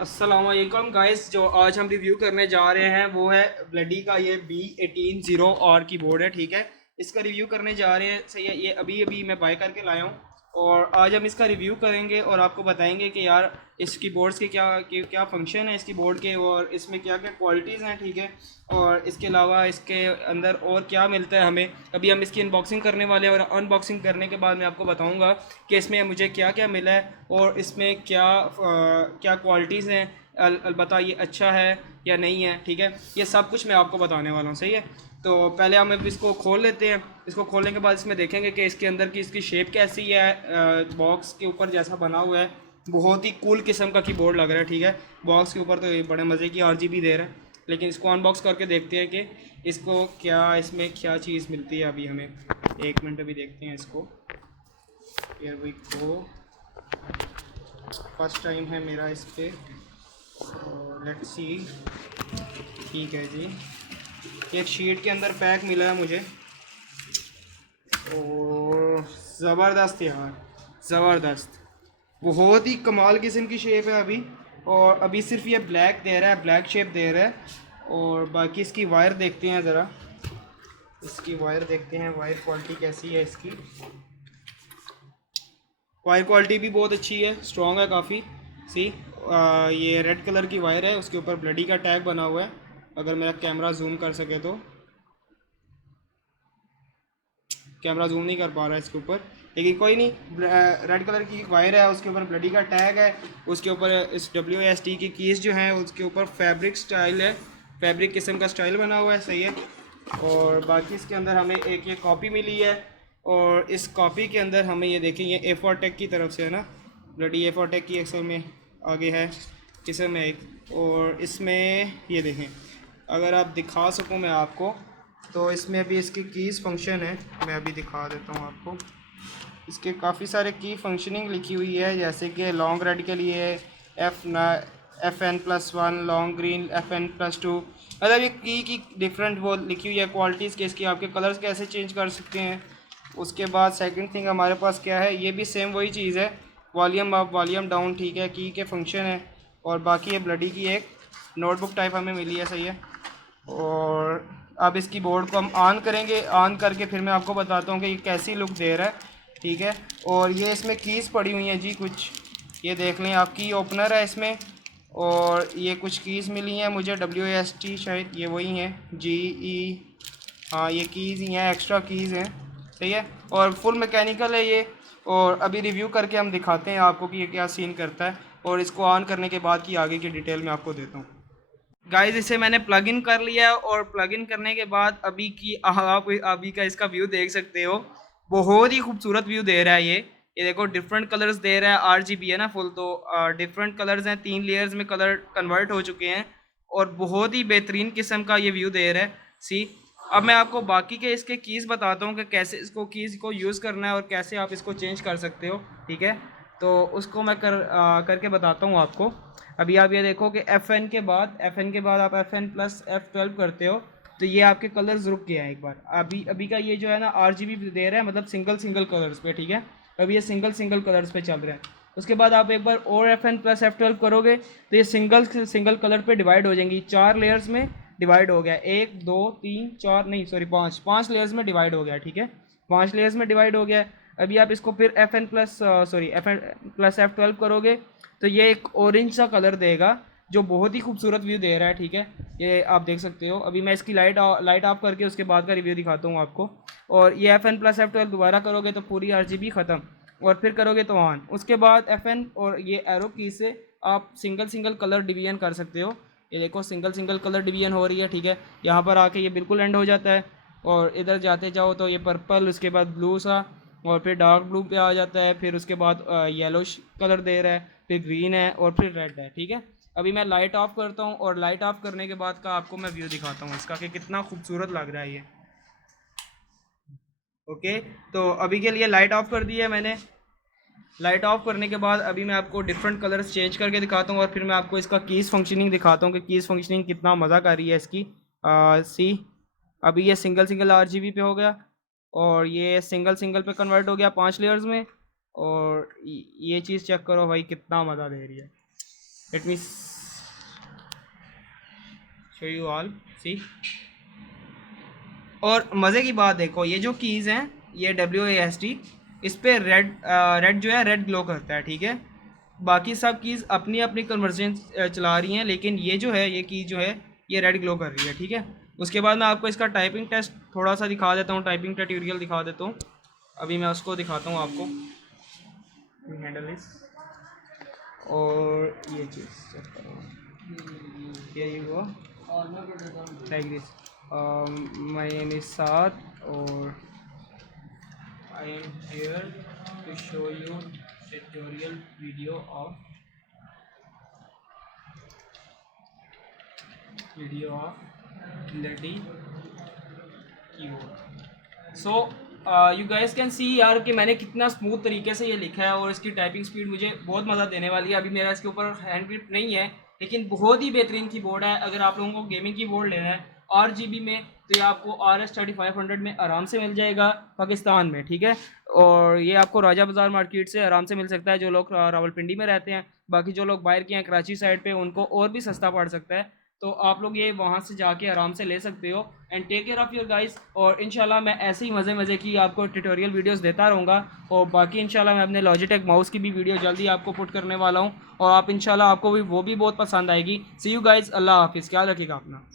अस्सलाम वालेकुम गाइस। जो आज हम रिव्यू करने जा रहे हैं वो है ब्लडी का ये B18 0R कीबोर्ड है। ठीक है, इसका रिव्यू करने जा रहे हैं। सही है, ये अभी अभी मैं बाय करके लाया हूँ और आज हम इसका रिव्यू करेंगे और आपको बताएंगे कि यार इस कीबोर्ड्स के क्या फ़ंक्शन है इस कीबोर्ड के और इसमें क्या क्या क्वालिटीज़ हैं। ठीक है, और इसके अलावा इसके अंदर और क्या मिलता है हमें। अभी हम इसकी अनबॉक्सिंग करने वाले हैं और अनबॉक्सिंग करने के बाद मैं आपको बताऊंगा कि इसमें मुझे क्या क्या मिला है और इसमें क्या क्वालिटीज़ हैं। अलबत्ता ये अच्छा है या नहीं है। ठीक है, ये सब कुछ मैं आपको बताने वाला हूँ। सही है, तो पहले हम अब इसको खोल लेते हैं। इसको खोलने के बाद इसमें देखेंगे कि इसके अंदर की इसकी शेप कैसी है। बॉक्स के ऊपर जैसा बना हुआ है, बहुत ही कूल किस्म का कीबोर्ड लग रहा है। ठीक है, बॉक्स के ऊपर तो ये बड़े मज़े की RGB दे रहा है, लेकिन इसको अनबॉक्स करके देखते हैं कि इसको इसमें क्या चीज़ मिलती है। अभी हमें 1 मिनट अभी देखते हैं इसको। यार वी को फर्स्ट टाइम है मेरा इस पर, लेट्स सी। ठीक है जी, एक शीट के अंदर पैक मिला है मुझे और ज़बरदस्त यार, ज़बरदस्त। बहुत ही कमाल किस्म की शेप है अभी। और अभी सिर्फ ये ब्लैक दे रहा है, ब्लैक शेप दे रहा है। और बाकी इसकी वायर देखते हैं ज़रा, इसकी वायर देखते हैं, वायर क्वालिटी कैसी है इसकी। वायर क्वालिटी भी बहुत अच्छी है, स्ट्रॉन्ग है काफ़ी। सी ये रेड कलर की वायर है, उसके ऊपर ब्लडी का टैग बना हुआ है। अगर मेरा कैमरा जूम कर सके तो, कैमरा जूम नहीं कर पा रहा है इसके ऊपर, लेकिन कोई नहीं। रेड कलर की वायर है, उसके ऊपर ब्लडी का टैग है। उसके ऊपर इस WST की कीज़ जो हैं उसके ऊपर फैब्रिक स्टाइल है, फैब्रिक किस्म का स्टाइल बना हुआ है। सही है, और बाकी इसके अंदर हमें एक ये कॉपी मिली है और इस कॉपी के अंदर हमें ये देखें, ये A4 टेक की तरफ से है ना, ब्लडी A4 टेक की अक्सर में आगे है किस्म है एक। और इसमें ये देखें, अगर आप दिखा सकूँ मैं आपको, तो इसमें अभी इसकी कीज़ फंक्शन है, मैं अभी दिखा देता हूँ आपको। इसके काफ़ी सारे की फंक्शनिंग लिखी हुई है, जैसे कि लॉन्ग रेड के लिए FN+1, लॉन्ग ग्रीन FN+2। मतलब ये की डिफरेंट वो लिखी हुई है क्वालिटीज़ के, इसकी आपके कलर्स कैसे चेंज कर सकते हैं। उसके बाद सेकंड थिंग हमारे पास क्या है, ये भी सेम वही चीज़ है, वॉल्यूम अप वॉल्यूम डाउन। ठीक है, की के फंक्शन है। और बाकी ये ब्लडी की एक नोटबुक टाइप हमें मिली है। सही है, और अब इसकी बोर्ड को हम ऑन करेंगे, ऑन करके फिर मैं आपको बताता हूँ कि ये कैसी लुक दे रहा है। ठीक है, और ये इसमें कीज़ पड़ी हुई हैं जी कुछ, ये देख लें आप, की ओपनर है इसमें। और ये कुछ कीज़ मिली हैं मुझे, WST शायद ये वही हैं, GE। हाँ, ये कीज़ ही हैं, एक्स्ट्रा कीज़ हैं। सही है, और फुल मैकेनिकल है ये। और अभी रिव्यू करके हम दिखाते हैं आपको कि ये क्या सीन करता है, और इसको ऑन करने के बाद की आगे की डिटेल मैं आपको देता हूँ। गाइस, इसे मैंने प्लग इन कर लिया है और प्लग इन करने के बाद अभी की आप अभी का इसका व्यू देख सकते हो। बहुत ही खूबसूरत व्यू दे रहा है ये देखो, डिफरेंट कलर्स दे रहा है। RGB है ना फुल, तो डिफरेंट कलर्स हैं, 3 लेयर्स में कलर कन्वर्ट हो चुके हैं और बहुत ही बेहतरीन किस्म का ये व्यू दे रहा है। सी, अब मैं आपको बाकी के इसके कीज़ बताता हूँ कि कैसे इसको कीज़ को यूज़ करना है और कैसे आप इसको चेंज कर सकते हो। ठीक है, तो उसको मैं करके बताता हूँ आपको। अभी आप ये देखो कि FN के बाद आप FN+F12 करते हो तो ये आपके कलर्स रुक गया है एक बार। अभी अभी का ये जो है ना RGB दे रहा है, मतलब सिंगल सिंगल कलर्स पे। ठीक है, अभी ये सिंगल सिंगल कलर्स पे चल रहे हैं। उसके बाद आप एक बार और FN+F12 करोगे तो ये सिंगल सिंगल कलर पे डिवाइड हो जाएंगी। 4 लेयर्स में डिवाइड हो गया, 1 2 3 4 नहीं सॉरी 5 लेयर्स में डिवाइड हो गया। ठीक है, 5 लेयर्स में डिवाइड हो गया। अभी आप इसको फिर FN+F12 करोगे तो ये एक ऑरेंज सा कलर देगा जो बहुत ही खूबसूरत व्यू दे रहा है। ठीक है, ये आप देख सकते हो। अभी मैं इसकी लाइट ऑफ करके उसके बाद का रिव्यू दिखाता हूँ आपको। और ये FN+F12 दोबारा करोगे तो पूरी RGB ख़त्म, और फिर करोगे तो ऑन। उसके बाद FN और ये एरो की से आप सिंगल सिंगल कलर डिवीजन कर सकते हो। ये देखो, सिंगल सिंगल कलर डिवीजन हो रही है। ठीक है, यहाँ पर आके ये बिल्कुल एंड हो जाता है और इधर जाते जाओ तो ये पर्पल, उसके बाद ब्लू सा, और फिर डार्क ब्लू पे आ जाता है। फिर उसके बाद येलो कलर दे रहा है, फिर ग्रीन है और फिर रेड है। ठीक है, अभी मैं लाइट ऑफ करता हूँ और लाइट ऑफ करने के बाद का आपको मैं व्यू दिखाता हूँ इसका कि कितना खूबसूरत लग रहा है ये। ओके, तो अभी के लिए लाइट ऑफ कर दी है मैंने। लाइट ऑफ करने के बाद अभी मैं आपको डिफरेंट कलर्स चेंज करके दिखाता हूँ और फिर मैं आपको इसका कीज़ फंक्शनिंग दिखाता हूँ कि कीज़ फंक्शनिंग कितना मज़ा कर रही है इसकी। सी, अभी ये सिंगल सिंगल RGB पे हो गया और ये सिंगल सिंगल पे कन्वर्ट हो गया 5 लेयर्स में। और ये चीज़ चेक करो भाई, कितना मज़ा दे रही है। Let me show you all see. और मज़े की बात देखो, ये जो कीज़ हैं ये WASD, इस पे रेड रेड जो है रेड ग्लो करता है, ठीक है। बाकी सब कीज़ अपनी अपनी कन्वर्जन चला रही हैं, लेकिन ये जो है ये की जो है ये रेड ग्लो कर रही है, ठीक है। उसके बाद मैं आपको इसका टाइपिंग टेस्ट थोड़ा सा दिखा देता हूँ, टाइपिंग ट्यूटोरियल दिखा देता हूँ। अभी मैं उसको दिखाता हूँ आपको, हैंडल इस, और ये चीज़ चेक करो, ये वो like this, my name is Saad और I am here to show you tutorial video of bloody keyboard. So you guys can see यार कि मैंने कितना स्मूथ तरीके से ये लिखा है, और इसकी टाइपिंग स्पीड मुझे बहुत मज़ा देने वाली है। अभी मेरा इसके ऊपर हैंड ग्रिप नहीं है, लेकिन बहुत ही बेहतरीन कीबोर्ड है। अगर आप लोगों को गेमिंग कीबोर्ड लेना है RGB में, तो ये आपको RS 3500 में आराम से मिल जाएगा पाकिस्तान में, ठीक है। और ये आपको राजा बाज़ार मार्केट से आराम से मिल सकता है, जो लोग रावलपिंडी में रहते हैं। बाकी जो लोग बाहर के हैं कराची साइड पे, उनको और भी सस्ता पड़ सकता है। तो आप लोग ये वहाँ से जाके आराम से ले सकते हो। And take care of your guys, और इंशाल्लाह मैं ऐसे ही मज़े मज़े की आपको ट्यूटोरियल वीडियोस देता रहूँगा। और बाकी इंशाल्लाह मैं अपने लॉजिटेक माउस की भी वीडियो जल्दी आपको पुट करने वाला हूँ, और आप इंशाल्लाह आपको भी वो भी बहुत पसंद आएगी। सी यू गाइस, अल्लाह हाफिज़, ख्याल रखिएगा अपना।